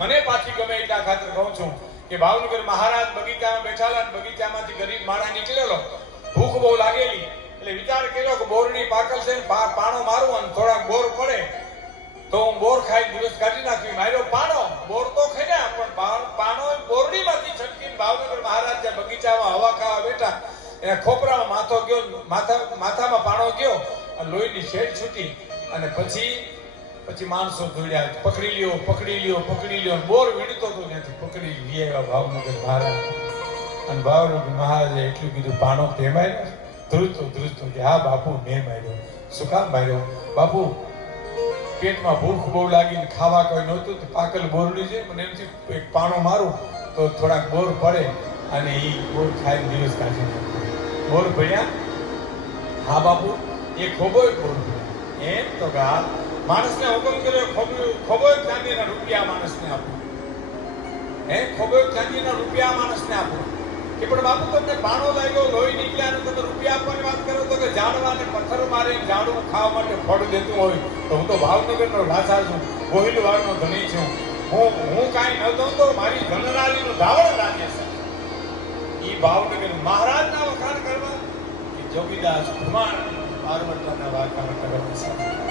મને પાછી ગમે એટલા ખાતર કહું છું કે ભાવનગર મહારાજ બગીચામાં બેઠાલા, બગીચામાંથી ગરીબ માણસ નીકળેલો, ભૂખ બહુ લાગેલી, એટલે વિચાર કર્યો કે બોરડી પાકલ છે, પાણો મારું અને થોડાક બોર પડે તો હું બોર ખાઈ દિવસ કાઢી નાખી. માર્યો પાણો, બોર તો ખાઈ પણ પાણો બોરડીમાંથી છટકીને ભાવનગર મહારાજ જે બગીચામાં હવા ખાવા બેઠા, એના ખોપરામાં માથો ગયો, માથામાં પાણો ગયો અને લોહીની શેડ છૂટી. અને પછી માણસો દોડ્યા, પકડી લ્યો, બોર વીણતો તો ત્યાંથી પકડી લઈ આવ્યા ભાવનગર મહારાજ. અને ભાવનગર મહારાજે એટલું કીધું, પાણો તે માર્યો? ધ્રુજતો કે હા બાપુ મેં માર્યો. શું કામ માર્યો? બાપુ પેટમાં ભૂખ બહુ લાગી, ખાવા કોઈ નહોતું, પાકલ બોરડી છે, મને એમથી એક પાણો મારું તો થોડાક બોર પડે અને એ બોર ખાઈ દિવસ કાઢી નાખે. બોર ભણ્યા? હા બાપુ, એ ખોબોય બોર ભણ્યા. એમ તો ગા માણસને હુકમ કર્યો, ખોબોય ચાંદીના રૂપિયા માણસને આપો. ખોબોય ચાંદીના રૂપિયા માણસને આપો. કે પણ બાપુ તમને પાણો લાગ્યો, લોહી નીકળ્યા અને તમે રૂપિયા આપવાની વાત કરો તો કે ઝાડવાને પથ્થર મારે ઝાડવું ખાવા માટે ફળ દેતું હોય તો હું તો ભાવનગરનો રાજા છું, ગોહિલવાડનો ધણી છું. હું કાંઈ ન દઉં તો મારી ધનરાજીનું ધાવણ રાજ્ય છે. એ ભાવનગર મહારાજના વખાણ કરવા કે જોગીદાસ ભગવાન પાર્વતીના વખાણ કરવા.